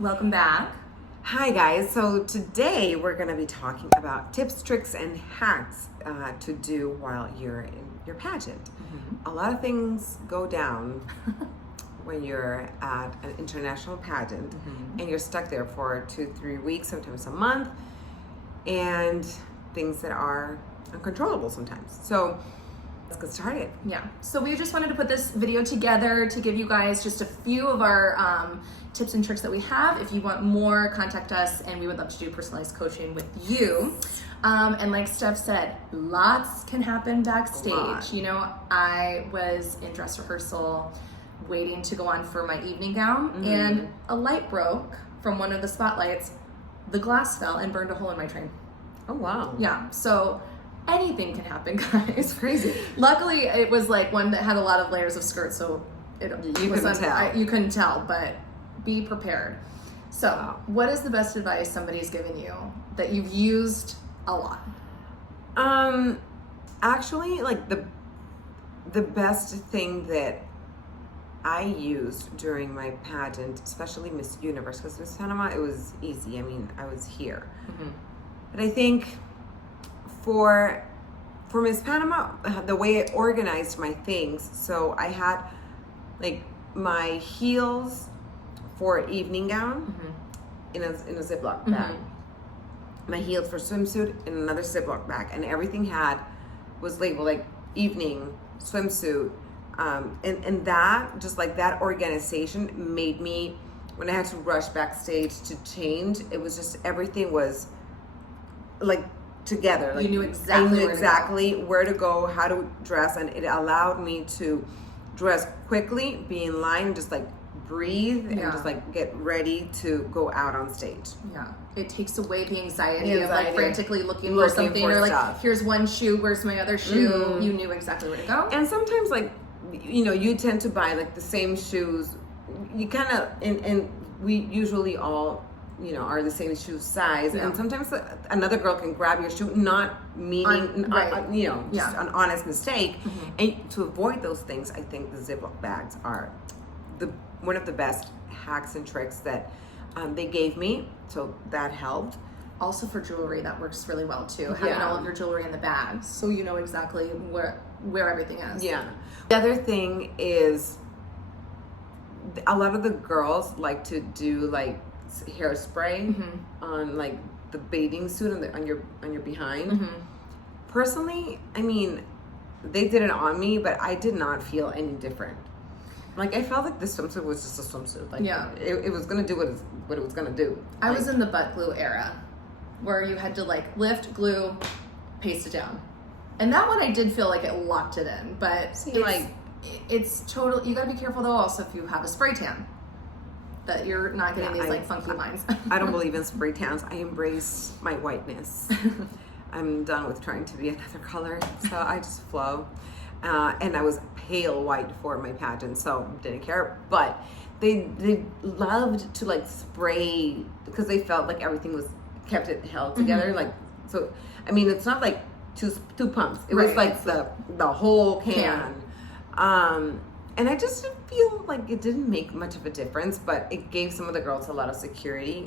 Welcome back. Hi guys, so today we're going to be talking about tips, tricks, and hacks to do while you're in your pageant. A lot of things go down when you're at an international pageant and you're stuck there for 2-3 weeks, sometimes a month, and things that are uncontrollable sometimes. So let's get started. Yeah, so we just wanted to put this video together to give you guys just a few of our tips and tricks that we have. If you want more, contact us, and we would love to do personalized coaching with you. And like Steph said, lots can happen backstage. You know, I was in dress rehearsal waiting to go on for my evening gown, and a light broke from one of the spotlights. The glass fell and burned a hole in my train. Oh, wow. Yeah, so anything can happen, guys. It's crazy. Luckily, it was like one that had a lot of layers of skirt, so you couldn't tell, but be prepared. So, What is the best advice somebody's given you that you've used a lot? Actually, like the best thing that I used during my pageant, especially Miss Universe, because Miss Panama, it was easy. I mean, I was here. But I think for Miss Panama, the way I organized my things, so I had like my heels for evening gown in a Ziploc bag, my heels for swimsuit in another Ziploc bag, and everything was labeled like evening swimsuit, and that, just like that organization made me, when I had to rush backstage to change, it was just, everything was like together. Like, you knew exactly, where to go, how to dress, and it allowed me to dress quickly, be in line, just like breathe, and just like get ready to go out on stage. Yeah, it takes away the anxiety of like frantically looking for something, or like stuff. Here's one shoe, where's my other shoe? You knew exactly where to go. And sometimes, like, you know, you tend to buy like the same shoes. You kind of, and we usually all, you know, are the same shoe size, and sometimes another girl can grab your shoe, not meaning, you know, just an honest mistake. And to avoid those things, I think the Ziploc bags are one of the best hacks and tricks that they gave me, so that helped. Also for jewelry, that works really well too. Having all of your jewelry in the bags, so you know exactly where everything is. Yeah. The other thing is, a lot of the girls like to do like hairspray on like the bathing suit on your behind. Personally, I mean, they did it on me, but I did not feel any different. Like, I felt like this swimsuit was just a swimsuit. Like, it was gonna do what it was gonna do. I was in the butt glue era, where you had to like lift, glue, paste it down, and that one I did feel like it locked it in. But it's totally, you gotta be careful though. Also, if you have a spray tan, that you're not getting these like funky lines. I don't believe in spray tans. I embrace my whiteness. I'm done with trying to be another color, so I just flow. And I was pale white for my pageant, so didn't care. But they loved to like spray, because they felt like everything kept it held together. Like, so I mean, it's not like two pumps. It was like the whole can. And I just didn't feel like it didn't make much of a difference, but it gave some of the girls a lot of security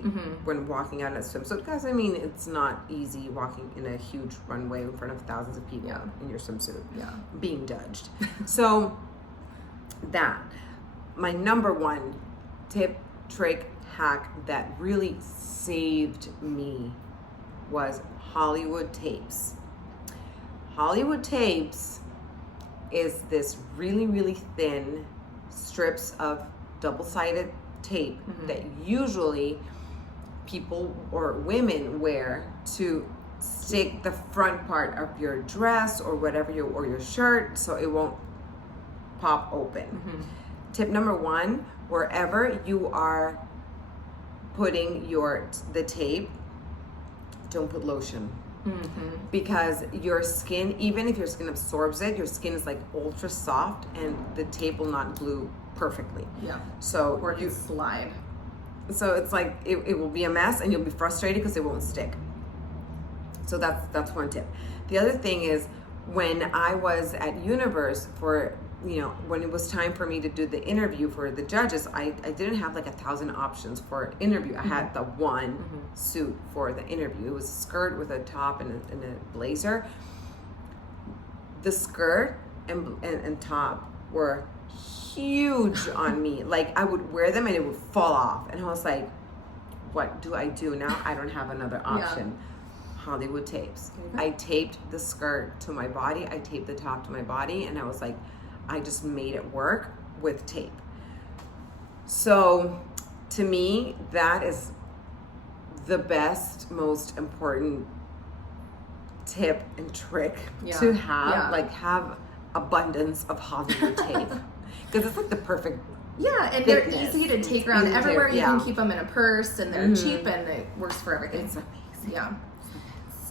when walking out in a swimsuit. Because I mean, it's not easy walking in a huge runway in front of thousands of people in your swimsuit, being judged. So that, my number one tip, trick, hack that really saved me was Hollywood tapes. Hollywood tapes is this really, really thin strips of double-sided tape that usually people or women wear to stick the front part of your dress or whatever, or your shirt, so it won't pop open. Tip number one, wherever you are putting the tape, don't put lotion. Because your skin, even if your skin absorbs it, your skin is like ultra soft, and the tape will not glue perfectly. So or you slide. So it's like it will be a mess, and you'll be frustrated because it won't stick. So that's one tip. The other thing is, when I was at Universe for when it was time for me to do the interview for the judges, I didn't have like 1,000 options for an interview. I had the one suit for the interview. It was a skirt with a top and a blazer. The skirt and top were huge on me. Like I would wear them and it would fall off. And I was like, what do I do now? I don't have another option. Hollywood tapes. I taped the skirt to my body. I taped the top to my body. And I was like, I just made it work with tape. So to me, that is the best, most important tip and trick to have. Like have abundance of Hollywood tape. Because it's like the perfect and thickness. They're easy to take around everywhere. You can keep them in a purse, and they're cheap, and it works for everything. It's amazing.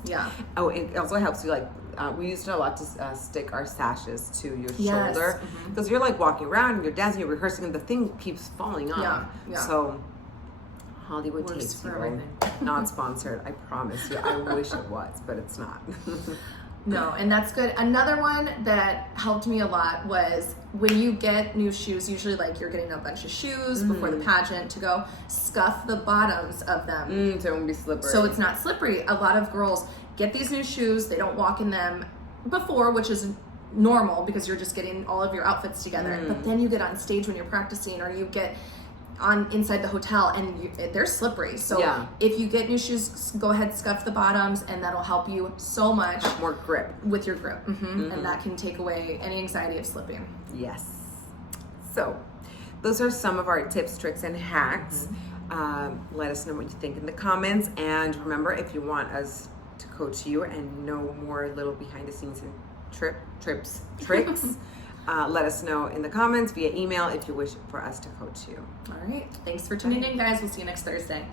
Yeah. Oh, it also helps you, like, we used it a lot to stick our sashes to your shoulder. Because you're like walking around and you're dancing, you're rehearsing, and the thing keeps falling off. So, Hollywood works tapes, for everything. Not sponsored, I promise you. I wish it was, but it's not. No, and that's good. Another one that helped me a lot was when you get new shoes, usually like you're getting a bunch of shoes before the pageant to go, scuff the bottoms of them. So it won't be slippery. So it's not slippery. A lot of girls get these new shoes, they don't walk in them before, which is normal because you're just getting all of your outfits together. But then you get on stage when you're practicing, or you get on inside the hotel and they're slippery. So if you get new shoes, go ahead, scuff the bottoms, and that'll help you so much. More grip. With your grip. And that can take away any anxiety of slipping. Yes. So those are some of our tips, tricks, and hacks. Let us know what you think in the comments. And remember, if you want us to coach you and know more little behind the scenes and tricks, let us know in the comments via email if you wish for us to coach you. All right. Thanks for tuning in, guys. We'll see you next Thursday.